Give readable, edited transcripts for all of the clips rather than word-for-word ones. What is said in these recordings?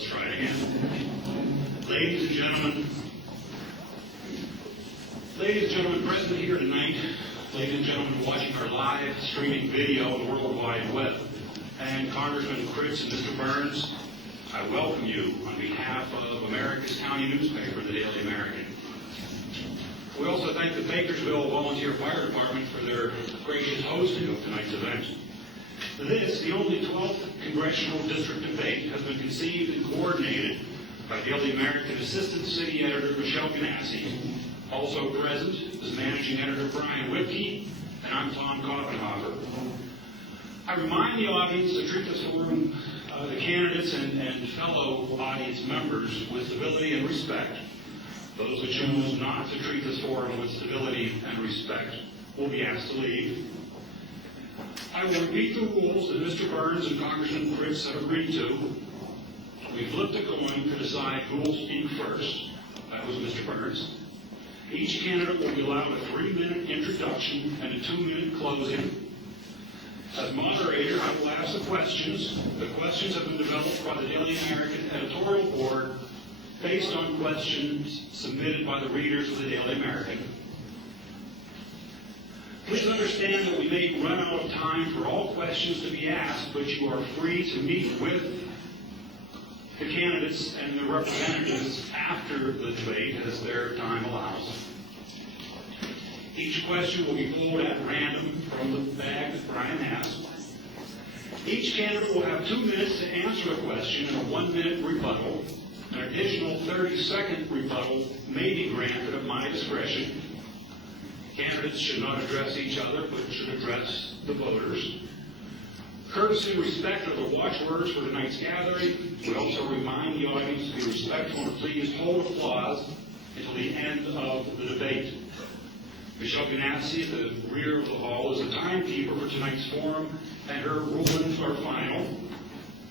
let's try it again. Ladies and gentlemen present here tonight, ladies and gentlemen watching our live streaming video on the World Wide Web, and Congressman Fritz and Mr. Burns, I welcome you on behalf of America's county newspaper, the Daily American. We also thank the Bakersville Volunteer Fire Department for their gracious hosting of tonight's event. This, the only 12th Congressional District debate, has been conceived and coordinated by Daily American Assistant City Editor Michelle Ganassi. Also present is Managing Editor Brian Whipke, and I'm Tom Koppenhofer. I remind the audience to treat this forum, the candidates and fellow audience members with civility and respect. Those who choose not to treat this forum with civility and respect will be asked to leave. I will repeat the rules that Mr. Burns and Congressman Fritz have agreed to. We flipped a coin to decide who will speak first. That was Mr. Burns. Each candidate will be allowed a 3-minute introduction and a 2-minute closing. As moderator, I will ask the questions. The questions have been developed by the Daily American editorial board based on questions submitted by the readers of the Daily American. Please understand that we may run out of time for all questions to be asked, but you are free to meet with the candidates and the representatives after the debate as their time allows. Each question will be pulled at random from the bag that Brian has. Each candidate will have 2 minutes to answer a question and a 1-minute rebuttal. An additional 30-second rebuttal may be granted at my discretion. Candidates should not address each other, but should address the voters. Courtesy and respect are the watchwords for tonight's gathering. We also remind the audience to be respectful and please hold applause until the end of the debate. Michelle Ganassi at the rear of the hall is the timekeeper for tonight's forum, and her rulings are final.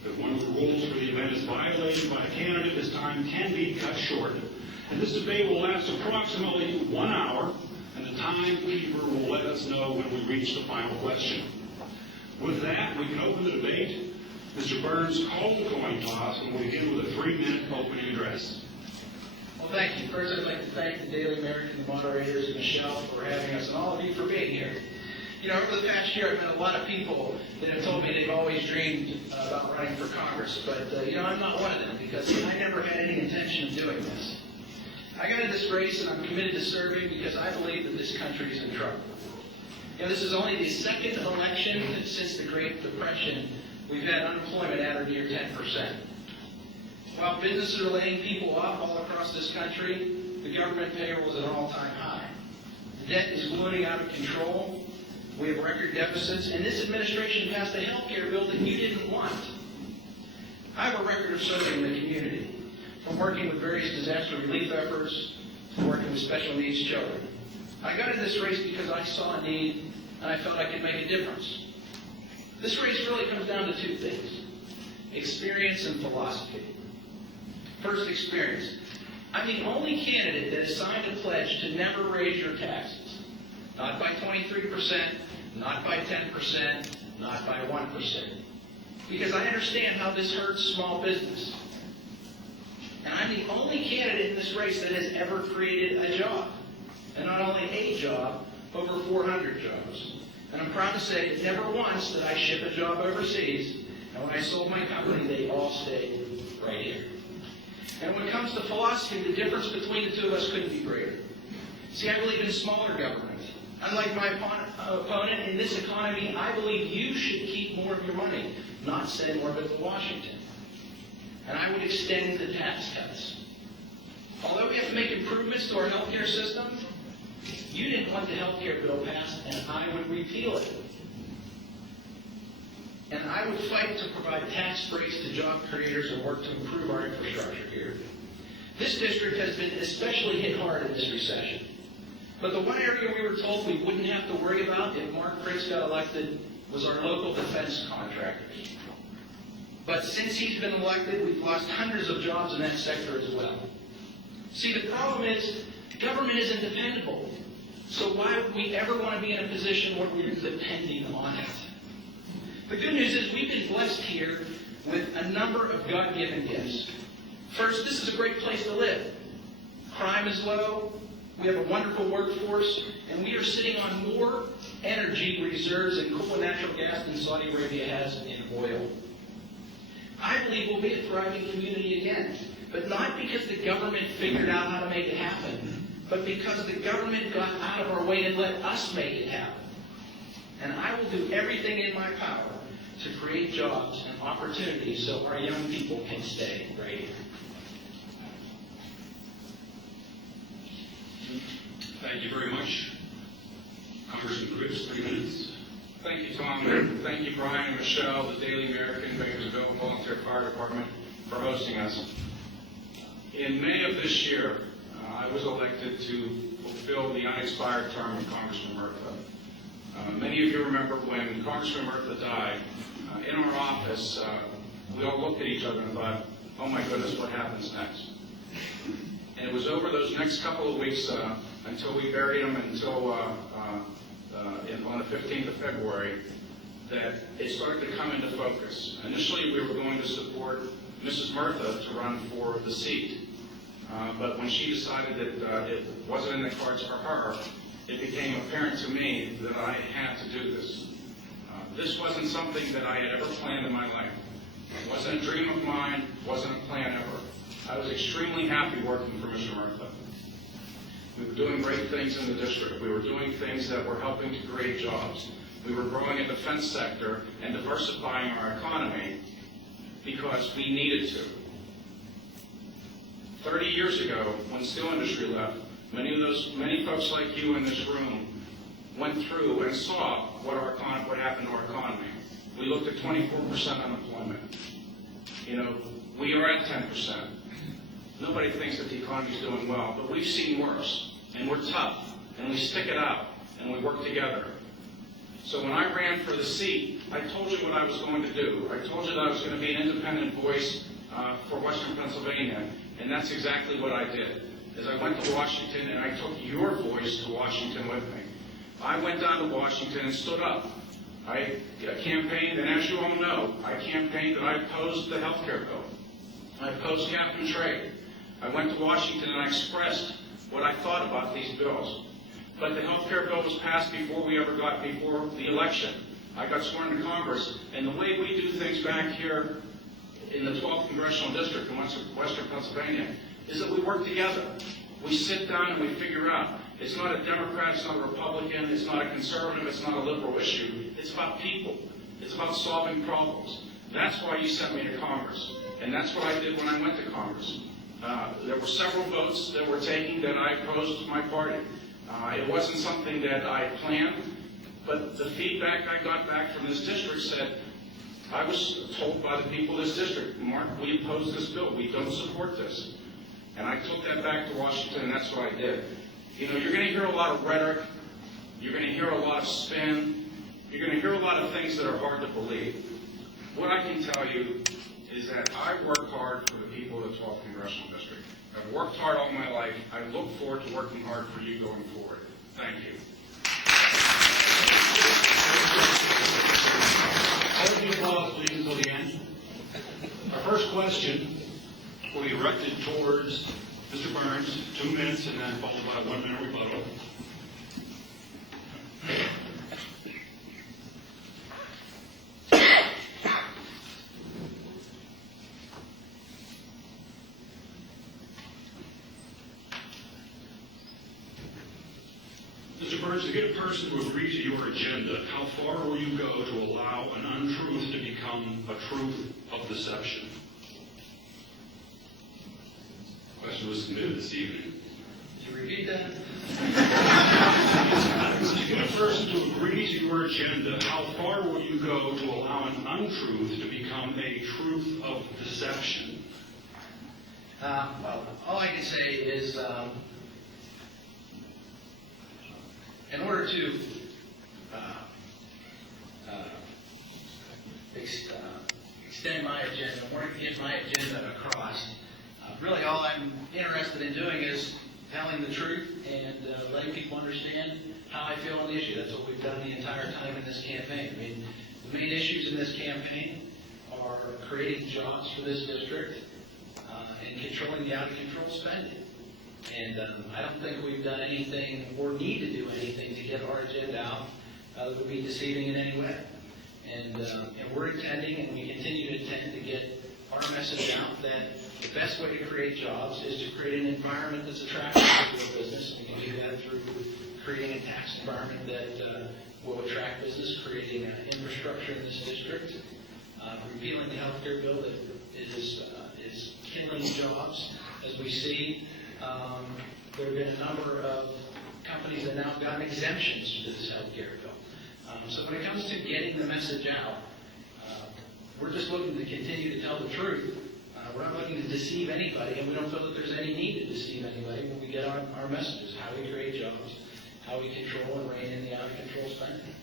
If one of the rules for the event is violated by a candidate, his time can be cut short. And this debate will last approximately 1 hour, and the timekeeper will let us know when we reach the final question. With that, we can open the debate. Mr. Burns, call the coin toss, and we'll begin with a 3-minute opening address. Well, thank you. First, I'd like to thank the Daily American, the moderators, and Michelle for having us, and all of you for being here. You know, over the past year, I've met a lot of people that have told me they've always dreamed about running for Congress, but, you know, I'm not one of them because I never had any intention of doing this. I got into this race, and I'm committed to serving because I believe that this country is in trouble. You know, this is only the second election since the Great Depression we've had unemployment at or near 10%. While businesses are laying people off all across this country, the government payroll is at an all-time high. The debt is ballooning out of control. We have record deficits, and this administration passed a health care bill that you didn't want. I have a record of serving the community, from working with various disaster relief efforts to working with special needs children. I got into this race because I saw a need, and I felt I could make a difference. This race really comes down to 2 things: experience and philosophy. First, experience. I'm the only candidate that has signed a pledge to never raise your taxes. Not by 23%, not by 10%, not by 1%. Because I understand how this hurts small business. And I'm the only candidate in this race that has ever created a job. And not only a job, over 400 jobs. And I'm proud to say never once did I ship a job overseas. And when I sold my company, they all stayed right here. And when it comes to philosophy, the difference between the two of us couldn't be greater. See, I believe in smaller government. Unlike my opponent, in this economy, I believe you should keep more of your money, not send more of it to Washington. And I would extend the tax cuts. Although we have to make improvements to our health care system, you didn't want the health care bill passed, and I would repeal it. And I would fight to provide tax breaks to job creators and work to improve our infrastructure here. This district has been especially hit hard in this recession. But the one area we were told we wouldn't have to worry about if Mark Fritz got elected was our local defense contractors. But since he's been elected, we've lost hundreds of jobs in that sector as well. See, the problem is government isn't dependable. So why would we ever want to be in a position where we're depending on it? The good news is we've been blessed here with a number of God-given gifts. First, this is a great place to live. Crime is low, we have a wonderful workforce, and we are sitting on more energy reserves in coal and natural gas than Saudi Arabia has in oil. I believe we'll be a thriving community again, but not because the government figured out how to make it happen, but because the government got out of our way and let us make it happen. And I will do everything in my power to create jobs and opportunities so our young people can stay right here. Thank you very much. Congressman Cripps, 3 minutes. Thank you, Tom. Thank you, Brian and Michelle, the Daily American, Bakersville Volunteer Fire Department, for hosting us. In May of this year, I was elected to fulfill the unexpired term of Congressman Murtha. Many of you remember when Congressman Murtha died, in our office, we all looked at each other and thought, oh my goodness, what happens next? And it was over those next couple of weeks until we buried him on the 15th of February that it started to come into focus. Initially, we were going to support Mrs. Murtha to run for the seat. But when she decided that it wasn't in the cards for her, it became apparent to me that I had to do this. This wasn't something that I had ever planned in my life. It wasn't a dream of mine, wasn't a plan ever. I was extremely happy working for Mr. Murtha. We were doing great things in the district. We were doing things that were helping to create jobs. We were growing a defense sector and diversifying our economy because we needed to. 30 years ago, when steel industry left, many folks like you in this room went through and saw what happened to our economy. We looked at 24% unemployment. We are at 10%. Nobody thinks that the economy is doing well, but we've seen worse, and we're tough, and we stick it out, and we work together. So when I ran for the seat, I told you what I was going to do. I told you that I was going to be an independent voice for Western Pennsylvania, and that's exactly what I did. As I went to Washington, and I took your voice to Washington with me. I went down to Washington and stood up. I campaigned, and as you all know, I campaigned and I opposed the health care bill. I opposed cap and trade. I went to Washington and I expressed what I thought about these bills. But the health care bill was passed before the election. I got sworn into Congress, and the way we do things back here in the 12th Congressional District in Western Pennsylvania is that we work together. We sit down and we figure out. It's not a Democrat, it's not a Republican, it's not a conservative, it's not a liberal issue. It's about people. It's about solving problems. That's why you sent me to Congress. And that's what I did when I went to Congress. There were several votes that were taken that I opposed my party. It wasn't something that I planned, but the feedback I got back from this district said, I was told by the people of this district, Mark, we oppose this bill. We don't support this. And I took that back to Washington, and that's what I did. You're going to hear a lot of rhetoric. You're going to hear a lot of spin. You're going to hear a lot of things that are hard to believe. What I can tell you is that I work hard for the people of the 12th Congressional District. I've worked hard all my life. I look forward to working hard for you going forward. Thank you. Hold the applause, please, until the end. Our first question will be directed towards Mr. Burns, 2 minutes, and then followed by a 1-minute rebuttal. Mr. Burns, to get a person to agree to your agenda, how far will you go to allow an untruth to become a truth of deception? The question was submitted this evening. Did you repeat that? To get a person to agree to your agenda, how far will you go to allow an untruth to become a truth of deception? Well, all I can say is, in order to extend my agenda, in order to get my agenda across, really all I'm interested in doing is telling the truth and letting people understand how I feel on the issue. That's what we've done the entire time in this campaign. I mean, the main issues in this campaign are creating jobs for this district and controlling the out-of-control spending. And I don't think we've done anything or need to do anything to get our agenda out that would be deceiving in any way. And we're intending, and we continue to intend to get our message out that the best way to create jobs is to create an environment that's attractive to business. We can do that through creating a tax environment that will attract business, creating infrastructure in this district, repealing the health care bill that is killing jobs. As we see, there have been a number of companies that now have gotten exemptions to this health care bill. So when it comes to getting the message out, we're just looking to continue to tell the truth. We're not looking to deceive anybody, and we don't feel that there's any need to deceive anybody when we get our messages, how we create jobs, how we control and rein in the out-of-control spending.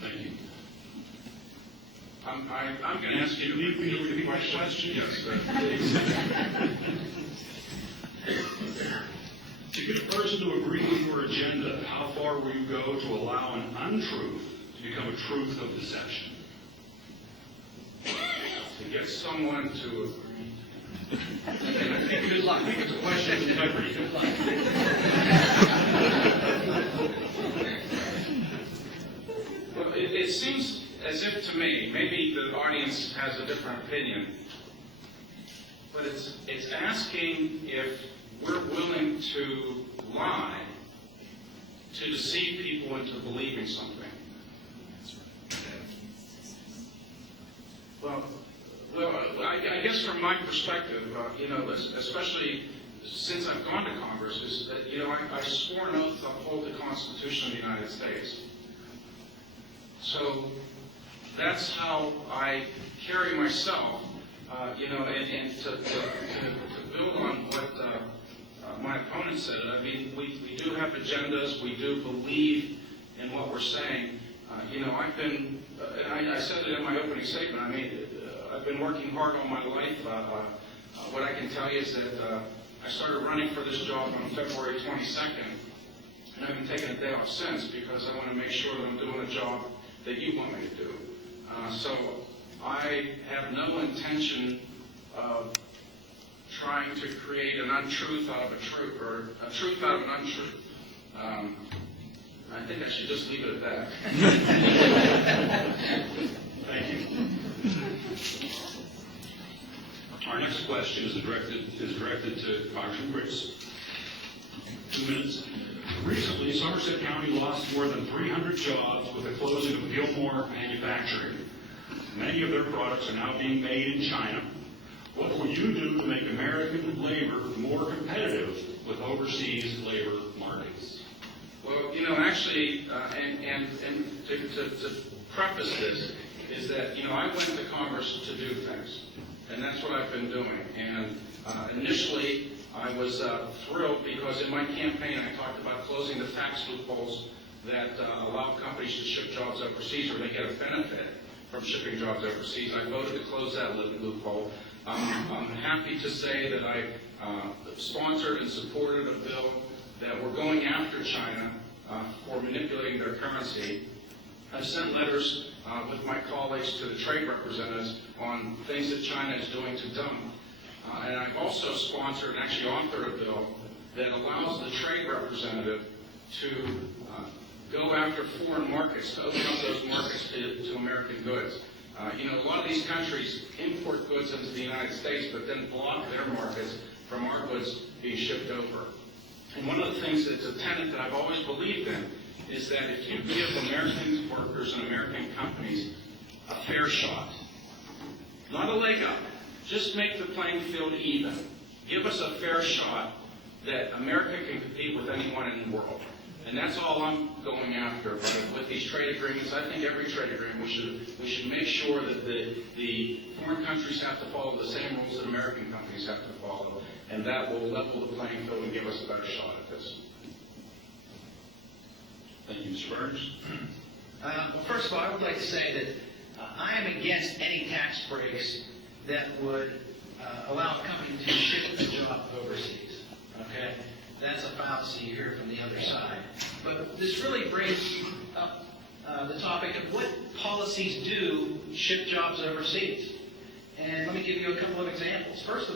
Thank you. I'm going to ask you to repeat my question. Yes, To get a person to agree with your agenda, how far will you go to allow an untruth to become a truth of deception? to get someone to agree. Good luck. I think it's a question of integrity. Good luck. Well, it seems as if to me, maybe the audience has a different opinion, but it's asking if we're willing to lie to deceive people into believing something. Well, I guess from my perspective, especially since I've gone to Congress, is that, I swore an oath to uphold the Constitution of the United States. So that's how I carry myself, and to build on what my opponent said. I mean, we do have agendas, we do believe in what we're saying. I've been, and I said it in my opening statement, I mean, I've been working hard all my life. What I can tell you is that I started running for this job on February 22nd, and I haven't taken a day off since because I want to make sure that I'm doing a job that you want me to do. So I have no intention of trying to create an untruth out of a truth, or a truth out of an untruth. I think I should just leave it at that. Thank you. Our next question is directed to Congressman Fritz. 2 minutes. Recently, Somerset County lost more than 300 jobs with the closing of Gilmore Manufacturing. Many of their products are now being made in China. What will you do to make American labor more competitive with overseas labor markets? Well, actually, and to preface this, is that, I went to Congress to do things, and that's what I've been doing. And initially, I was thrilled because in my campaign, I talked about closing the tax loopholes that allow companies to ship jobs overseas, or they get a benefit from shipping jobs overseas. I voted to close that loophole. I'm happy to say that I sponsored and supported a bill that we're going after China for manipulating their currency. I've sent letters with my colleagues to the trade representatives on things that China is doing to them. And I've also sponsored and actually authored a bill that allows the trade representative to go after foreign markets, to open up those markets to American goods. A lot of these countries import goods into the United States, but then block their markets from our goods being shipped over. And one of the things that's a tenet that I've always believed in is that if you give American workers and American companies a fair shot, not a leg up, just make the playing field even. Give us a fair shot that America can compete with anyone in the world. And that's all I'm going after with these trade agreements. I think every trade agreement, we should make sure that the foreign countries have to follow the same rules that American companies have to follow, and that will level the playing field and give us a better shot at this. Thank you, Mr. Burns. Well, first of all, I would like to say that I am against any tax breaks that would allow a company to ship a job overseas. Okay? That's a fallacy here from the other side. But this really brings up the topic of what policies do ship jobs overseas. And let me give you a couple of examples. First of